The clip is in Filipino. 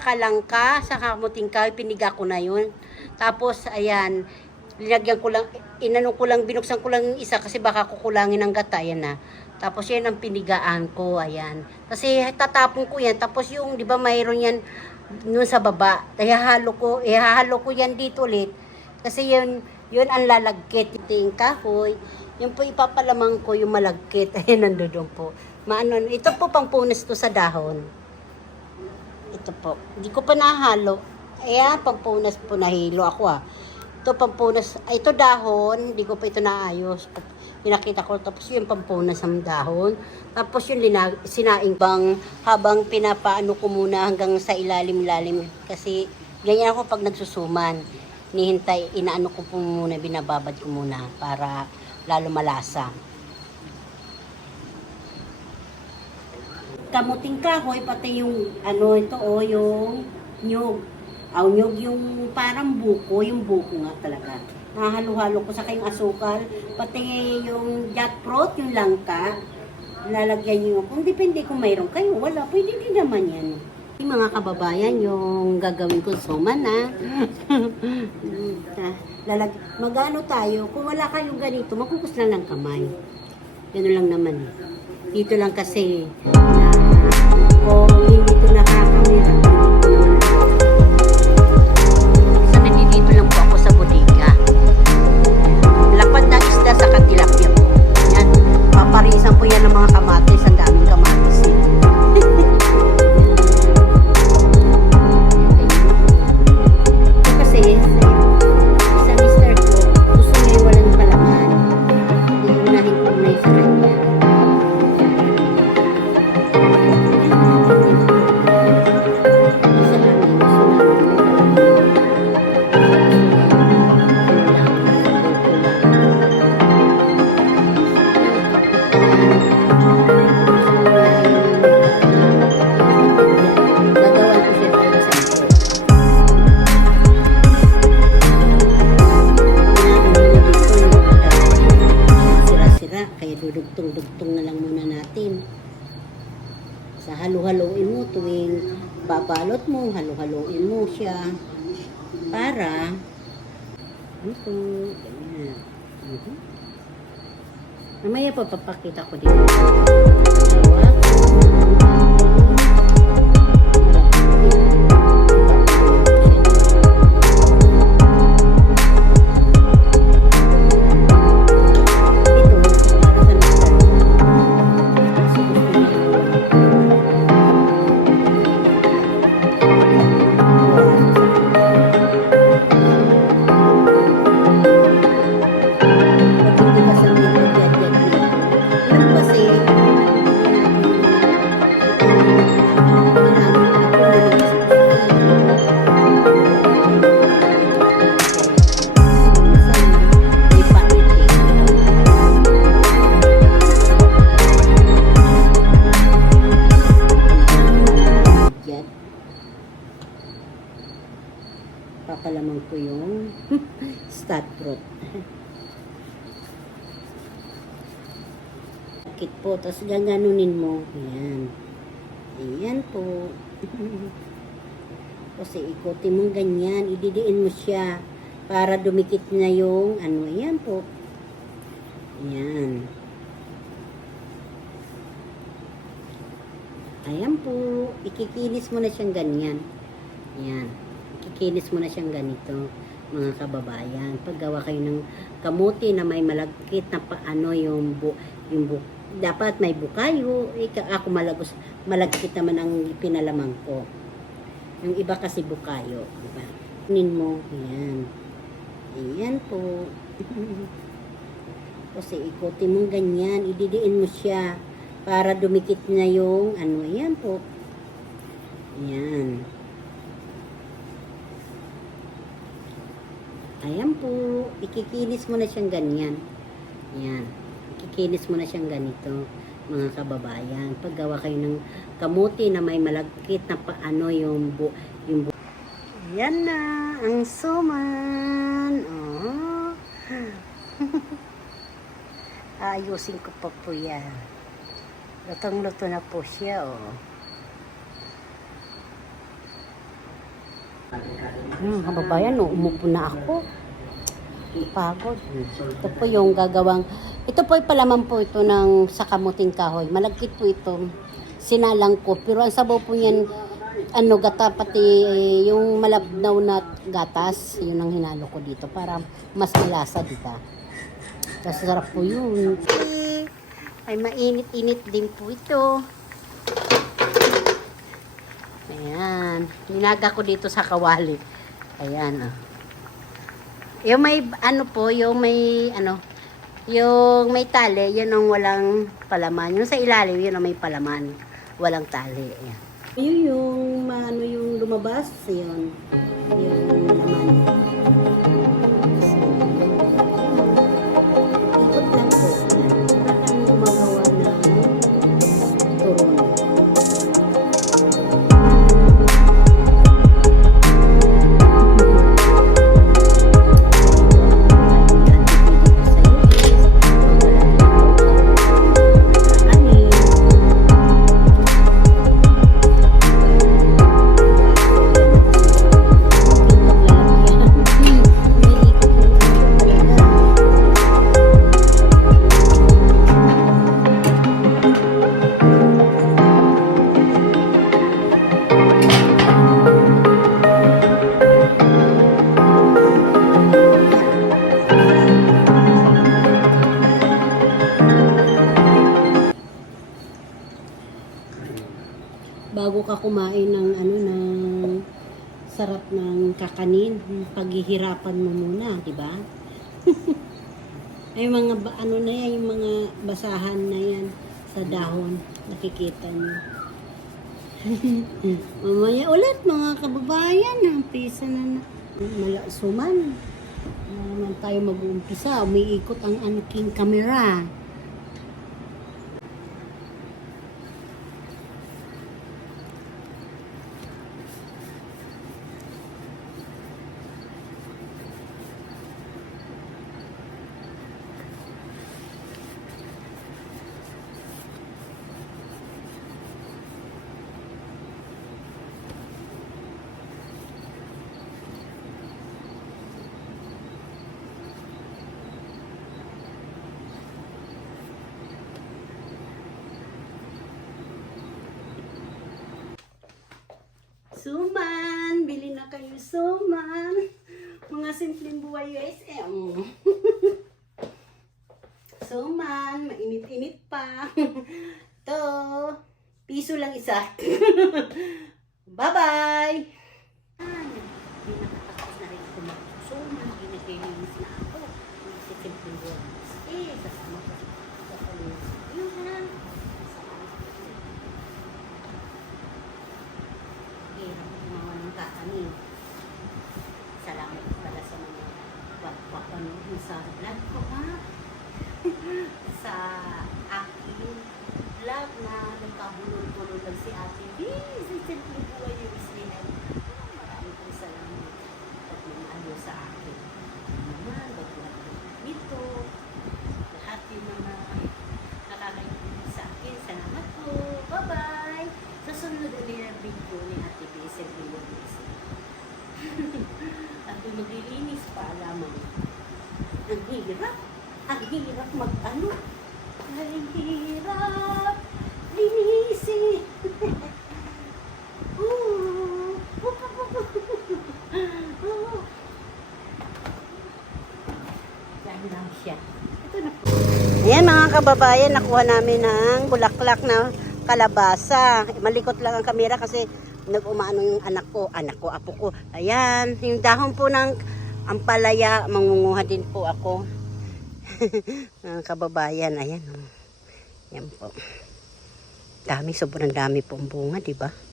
Kalangka sa kamuting kahoy, piniga ko na yun. Tapos, ayan, linagyan ko lang, binuksan ko lang yung isa kasi baka kukulangin ng gata, ayan na. Tapos yan ang pinigaan ko, ayan. Kasi tatapon ko yan, tapos yung, di ba mayroon yan nun sa baba. Ihahalo ko yan dito ulit. Kasi yun ang lalagkit. Yung kahoy, yun po ipapalamang ko yung malagkit. Ayan, nandoon po. Ito po pang punas to sa dahon. Ito po. Hindi ko pa nahalo. Ayan, pampunas po, nahilo ako Ito pampunas. Ito dahon. Hindi ko pa ito naayos. Pinakita ko. Tapos yung pampunas ng dahon. Tapos yung sinaing bang habang pinapaano ko muna hanggang sa ilalim-lalim. Kasi ganyan ako pag nagsusuman. Inaano ko po muna, binababad ko muna para lalo malasa. Kamuting kahoy, pati yung yung nyug. Nyug yung parang buko, yung buko nga talaga. Nahalo-halo ko sa kayong asukal, pati yung jackfruit, yung langka. Lalagyan nyo, kung depende kung mayroon kayo, wala, pwede din naman yan. Yung mga kababayan, yung gagawin ko suman magano tayo, kung wala kayong ganito, magkukus lang ng kamay. Gano'n lang naman Dito lang kasi kung hindi ko nakakamera, nandito lang po ako sa bodega. Lapad na isda sa katilapia po. Yan, paparisan po yan ng mga kamatis. Ang daming kamatis kasi sa mister ko, gusto niya yung walang palaman. Iunahin ko na sa kanya. Dugtong na lang muna natin. Sa halo-haloin mo tuwing babalot mo, halo-haloin mo siya para ito, ganyan. Mamaya pa papakita ko dito. Papalamang ko yung stat fruit. Kit po, tapos gaganunin mo. Ayan. Ayan po. Kasi ikutin mo ganyan, ididiin mo siya para dumikit na yung ayan po. Ayan. Ayan po. Ikikinis mo na siyang ganyan. Ayan. Kikinis mo na siyang ganito, mga kababayan. Paggawa kayo ng kamuti na may malagkit na paano dapat may bukayo. Ako malagkit naman ang pinalamang ko. Yung iba kasi bukayo, diba? Kunin mo, ayan. Ayan po. Kasi ikutin mo ganyan, ididiin mo siya para dumikit na yung ayan po. Ayan. Ayan po, ikikinis mo na siyang ganyan. Ayan, ikikinis mo na siyang ganito, mga kababayan. Paggawa kayo ng kamuti na may malagkit na paano Ayan na, ang suman. Oh. Ayusin ko pa po yan. Lutong-luto na po siya, oh. Kababayan, no, umupo na ako. Pagod. Ito po yung gagawang, ito po ay palaman po ito ng sa kamuting kahoy. Malagkit po ito. Sinalang ko. Pero ang sabaw po niyan, gata, pati yung malabnaw na gatas, yun ang hinalo ko dito para mas malasa, diba? Kasi sarap po yun. Ay mainit-init din po ito. Ayan. Ninaga ko dito sa kawali. Ayan, oh. Yung may, yung may tali, yun ang walang palaman. Yung sa ilalim, yun ang may palaman. Walang tali. Ayan. Yun yung, yung lumabas, yun. Yung laman. Ikot lang po. Para kang gumagawa ng turon. Bago ka kumain ng ng sarap ng kakanin, paghihirapan mo muna, di ba? Ay mga na yan, yung mga basahan na yan sa dahon, nakikita niyo. Mamaya ulit mga kababayan, pisa na malasuman. Naman tayo mag-uumpisa, umiikot ang aking kamera. Suman! Bili na kayo suman! Mga simpleng buhay USM. Suman! Mainit-init pa. To piso lang isa. Bye-bye! Hindi nakatapos na rin ito mag-suman. Ginagilinis na ako. Mga simpleng buhay USM. Kasama ko sa kalimutan. Salamat pala sa mga wak-wak sa vlog ko, ha? Sa aking vlog na nagkabulol-bulol lang si Ate B. Sa simpleng buhay yung islihan. Maraming pong salamat at nanalo sa akin. Naman, bagwag dito. Lahat yung mga nakakaintindi sa akin. Salamat po. Bye-bye! Sa sunod ulit na video ni Ate B. Simpleng buhay yung islihan. At kung maglilinis pa, lamang ang hirap mag-ano, ang hirap linisin. Yan lang siya. Ito na po. Ayan mga kababayan, nakuha namin ng bulaklak na kalabasa. Malikot lang ang kamera kasi nag-umano yung anak ko, apo ko. Ayan, yung dahon po ng ampalaya, mangunguha din po ako. Kababayan, ayan. Yan po. Dami, sobrang dami pong bunga, di ba?